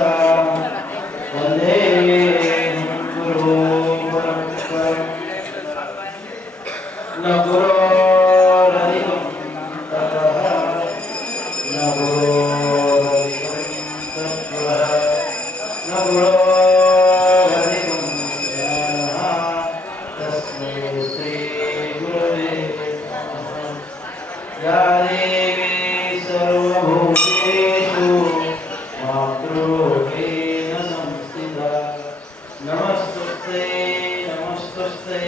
Santa నమస్తుస్తే నమస్తుస్తే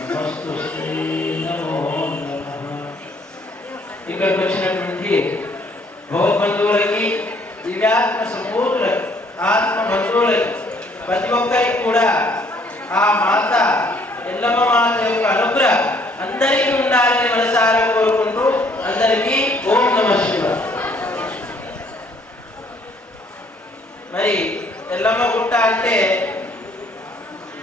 నమస్తుస్తే నమో నమః ఇక్కడికి వచ్చినటువంటి భగవద్బంధువులకి దివ్యాత్మ సమూహులకి ఆత్మ బంధువులకి ప్రతి ఒక్కరికి కూడా ఆ మాత ఎల్లమ్మ మాత యొక్క అనుగ్రహం అందరికీ ఉండాలని మనసారా కోరుకుంటూ అందరికీ ఓం నమ శివాయ మరి ఎల్లమ్మ గుట్ట అంటే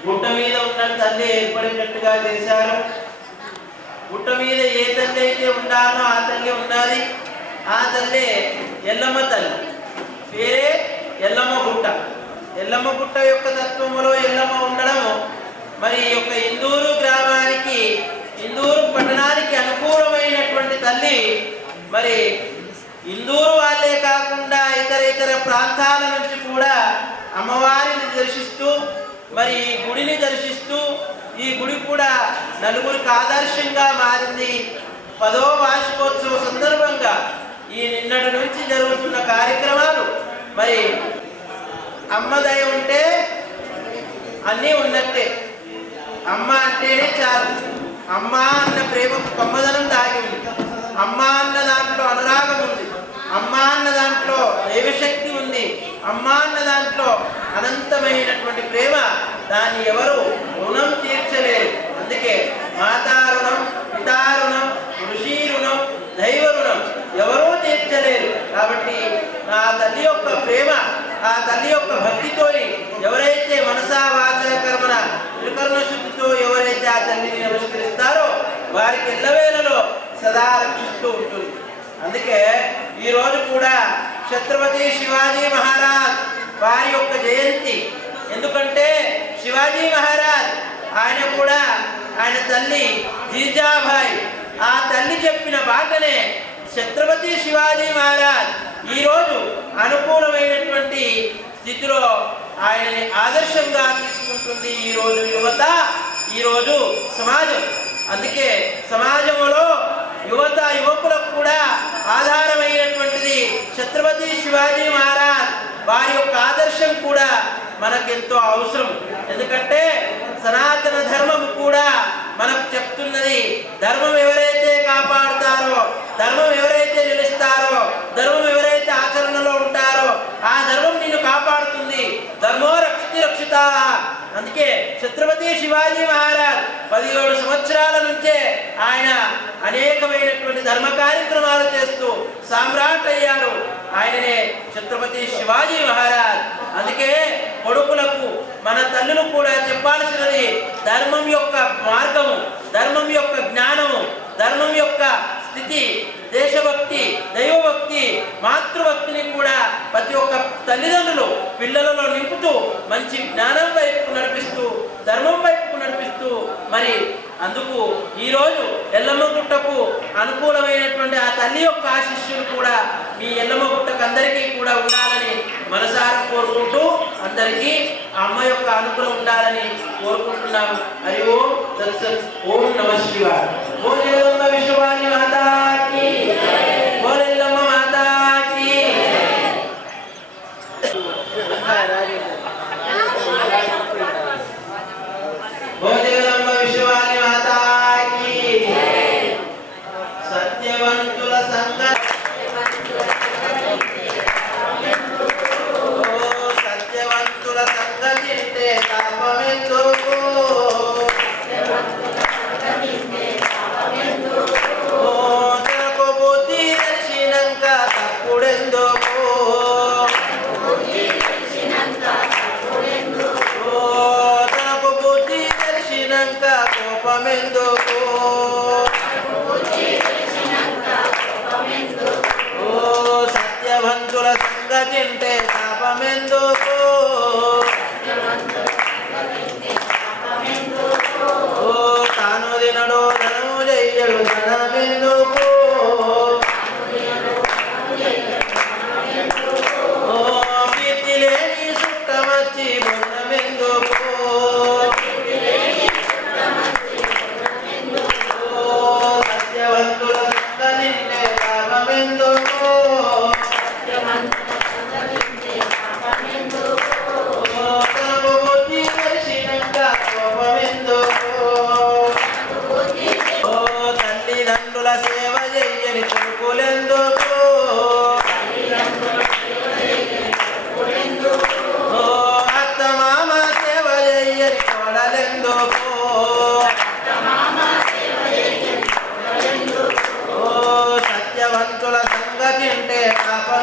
గుట్ట మీద ఉన్న తల్లి ఏర్పడినట్టుగా చేశారు. గుట్ట మీద ఏ తల్లి అయితే ఉండాలో ఆ తల్లి ఉండాలి. ఆ తల్లి ఎల్లమ్మ తల్లి. పేరే ఎల్లమ్మ గుట్ట. ఎల్లమ్మ గుట్ట యొక్క తత్వములో ఎల్లమ్మ ఉండడము మరి ఈ యొక్క ఇందూరు గ్రామానికి ఇందూరు పట్టణానికి అనుకూలమైనటువంటి తల్లి మరి ఇందూరు వాళ్ళే కాకుండా ఇతర ఇతర ప్రాంతాల నుంచి కూడా అమ్మవారిని దర్శిస్తూ మరి ఈ గుడిని దర్శిస్తూ ఈ గుడి కూడా నలుగురికి ఆదర్శంగా మారింది. పదో వార్షికోత్సవ సందర్భంగా ఈ నిన్నటి నుంచి జరుగుతున్న కార్యక్రమాలు మరి అమ్మదయ ఉంటే అన్నీ ఉన్నట్టే. అమ్మ అంటేనే చాలు. అమ్మ అన్న ప్రేమకు కమ్మదనం దాగి ఉంది. అమ్మ అన్న దాంట్లో అనురాగం ఉంది. అమ్మ అన్న దాంట్లో దైవశక్తి ఉంది. అమ్మ అన్న దాంట్లో అనంతమైనటువంటి ప్రేమ దాన్ని ఎవరు రుణం తీర్చలేరు. అందుకే మాతా రుణం పితా రుణం ఋషి రుణం దైవ రుణం ఎవరూ తీర్చలేరు. కాబట్టి ఆ తల్లి యొక్క ప్రేమ ఆ తల్లి యొక్క భక్తితోని ఎవరైతే మనసా వాచ కర్మన త్రికర్ణ శుద్ధితో ఎవరైతే ఆ తల్లిని నమస్కరిస్తారో వారికి ఎల్లవేళలో సదా రక్షిస్తూ ఉంటుంది. అందుకే ఈరోజు కూడా ఛత్రపతి శివాజీ మహా వారి యొక్క జయంతి. ఎందుకంటే శివాజీ మహారాజ్ ఆయన కూడా ఆయన తల్లి జీజాభాయ్. ఆ తల్లి చెప్పిన బాటనే ఛత్రపతి శివాజీ మహారాజ్ ఈరోజు అనుకూలమైనటువంటి స్థితిలో ఆయనని ఆదర్శంగా తీసుకుంటుంది ఈరోజు యువత ఈరోజు సమాజం. అందుకే సమాజంలో యువత యువకులకు కూడా ఆధారమైనటువంటిది ఛత్రపతి శివాజీ మహారాజ్ వారి యొక్క ఆదర్శం కూడా మనకెంతో అవసరం. ఎందుకంటే సనాతన ధర్మం కూడా మనకు చెప్తున్నది ధర్మం ఎవరైతే కాపాడుతారో ధర్మం ఎవరైతే నిలుస్తారో ధర్మం ఎవరైతే ఆచరణలో ఉంటారో ఆ ధర్మం నిన్ను కాపాడుతుంది. ధర్మో రక్షితి రక్షిత. అందుకే ఛత్రపతి శివాజీ మహారాజ్ పదిహేడు సంవత్సరాల నుంచే ఆయన అనేకమైనటువంటి ధర్మ కార్యక్రమాలు చేస్తూ సామ్రాట్ అయ్యాడు. ఆయననే ఛత్రపతి శివాజీ మహారాజ్. అందుకే కొడుకులకు మన తల్లులు కూడా చెప్పాల్సినది ధర్మం యొక్క మార్గము ధర్మం యొక్క జ్ఞానము ధర్మం యొక్క స్థితి దేశభక్తి దైవభక్తి మాతృభక్తిని కూడా ప్రతి ఒక్క తల్లిదండ్రులు పిల్లలలో నింపుతూ మంచి జ్ఞానం వైపు నడిపిస్తూ ధర్మం వైపు నడిపిస్తూ మరి అందుకు ఈరోజు ఎల్లమ్మ గుట్టకు అనుకూలమైనటువంటి ఆ తల్లి యొక్క ఆశిష్యులు కూడా మీ ఎల్లమ్మ గుట్టకు అందరికీ కూడా ఉండాలని మనసారా కోరుకుంటూ అందరికీ ఆ అమ్మ యొక్క అనుకూలం ఉండాలని కోరుకుంటున్నాము. హరి ఓం ఓం నమ శివాయ. ఓం ఎల్లమ్మ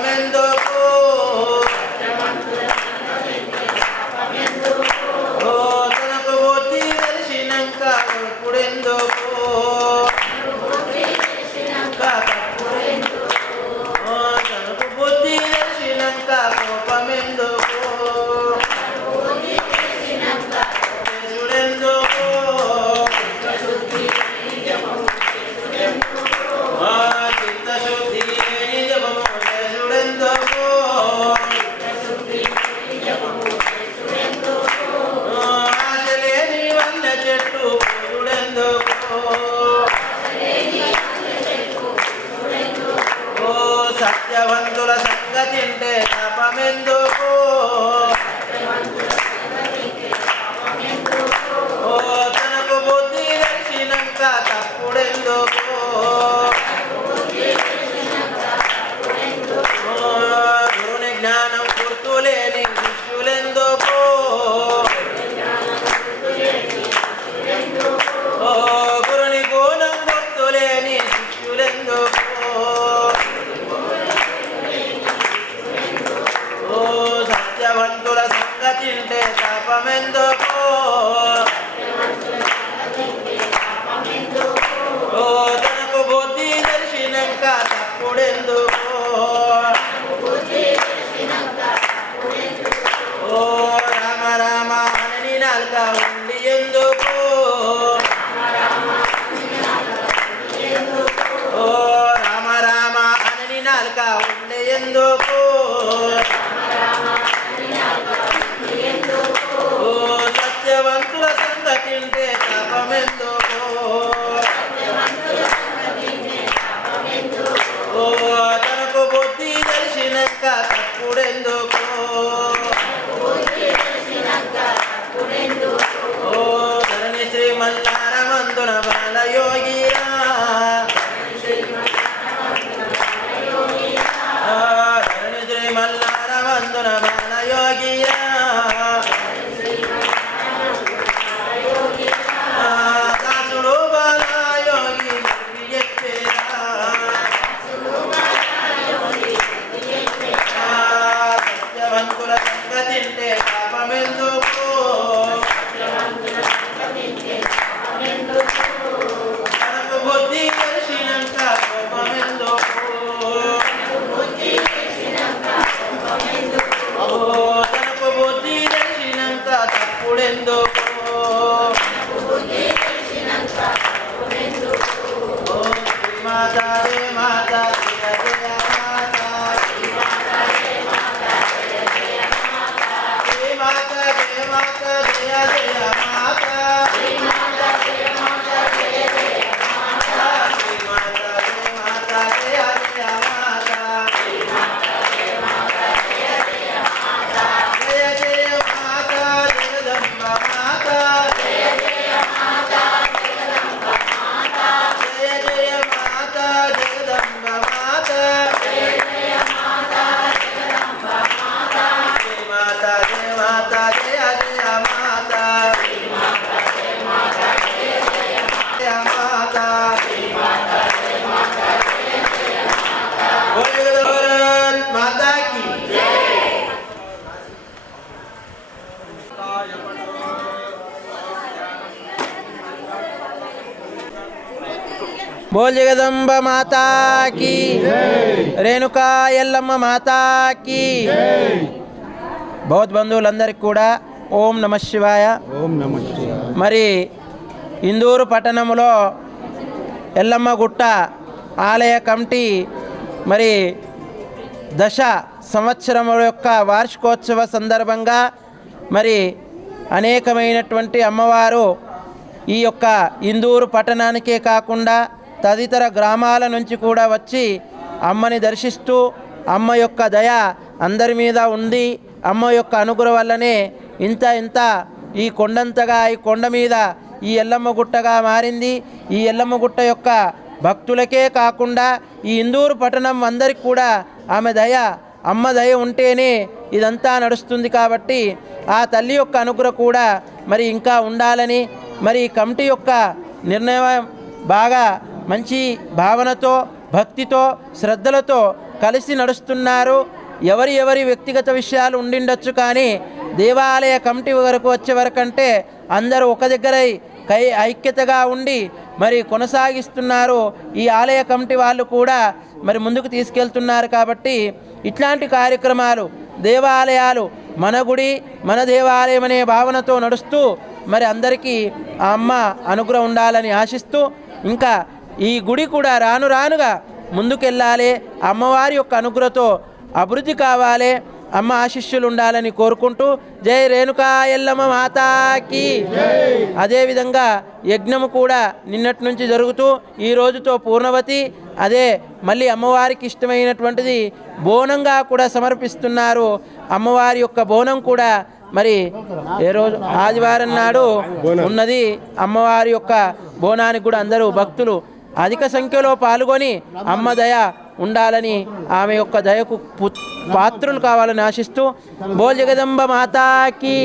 tremendo Bravo. మాతా రే మాతా జయ బోల్ జగదంబ మాతాకి. రేణుకా ఎల్లమ్మ మాతాకి. బౌద్ధ బంధువులందరికీ కూడా ఓం నమ శివాయ. ఓం మరి ఇందూరు పట్టణంలో ఎల్లమ్మ గుట్ట ఆలయ కమిటీ మరి దశ సంవత్సరం యొక్క వార్షికోత్సవ సందర్భంగా మరి అనేకమైనటువంటి అమ్మవారు ఈ యొక్క ఇందూరు పట్టణానికే కాకుండా తదితర గ్రామాల నుంచి కూడా వచ్చి అమ్మని దర్శిస్తూ అమ్మ యొక్క దయ అందరి మీద ఉంది అమ్మ యొక్క అనుగ్రహం వల్లనే ఇంత ఇంత ఈ కొండంతగా ఈ కొండ మీద ఈ ఎల్లమ్మ గుట్టగా మారింది. ఈ ఎల్లమ్మ గుట్ట యొక్క భక్తులకే కాకుండా ఈ ఇందూరు పట్టణం అందరికి కూడా ఆమె దయ అమ్మ దయ ఉంటేనే ఇదంతా నడుస్తుంది కాబట్టి ఆ తల్లి యొక్క అనుగ్రహం కూడా మరి ఇంకా ఉండాలని మరి ఈ కమిటీ యొక్క నిర్ణయం బాగా మంచి భావనతో భక్తితో శ్రద్ధలతో కలిసి నడుస్తున్నారు. ఎవరి ఎవరి వ్యక్తిగత విషయాలు ఉండిండొచ్చు కానీ దేవాలయ కమిటీ వరకు వచ్చే వరకంటే అందరూ ఒక దగ్గరై కై ఐక్యతగా ఉండి మరి కొనసాగిస్తున్నారు. ఈ ఆలయ కమిటీ వాళ్ళు కూడా మరి ముందుకు తీసుకెళ్తున్నారు కాబట్టి ఇట్లాంటి కార్యక్రమాలు దేవాలయాలు మన గుడి మన దేవాలయం అనే భావనతో నడుస్తూ మరి అందరికీ ఆ అమ్మ అనుగ్రహం ఉండాలని ఆశిస్తూ ఇంకా ఈ గుడి కూడా రాను రానుగా ముందుకెళ్ళాలి. అమ్మవారి యొక్క అనుగ్రహతో అభివృద్ధి కావాలి. అమ్మ ఆశిష్యులు ఉండాలని కోరుకుంటూ జై రేణుకా ఎల్లమ్మ మాతాకి. అదేవిధంగా యజ్ఞము కూడా నిన్నటి నుంచి జరుగుతూ ఈ రోజుతో పూర్ణవతి అదే మళ్ళీ అమ్మవారికి ఇష్టమైనటువంటిది బోనంగా కూడా సమర్పిస్తున్నారు. అమ్మవారి యొక్క బోనం కూడా మరి ఏ రోజు ఆదివారం నాడు ఉన్నది. అమ్మవారి యొక్క బోనానికి కూడా అందరూ భక్తులు అధిక సంఖ్యలో పాల్గొని అమ్మ దయ ఉండాలని ఆమె యొక్క దయకు పు- పాత్రులు కావాలని ఆశిస్తూ బోల్ జగదంబ మాతాకి.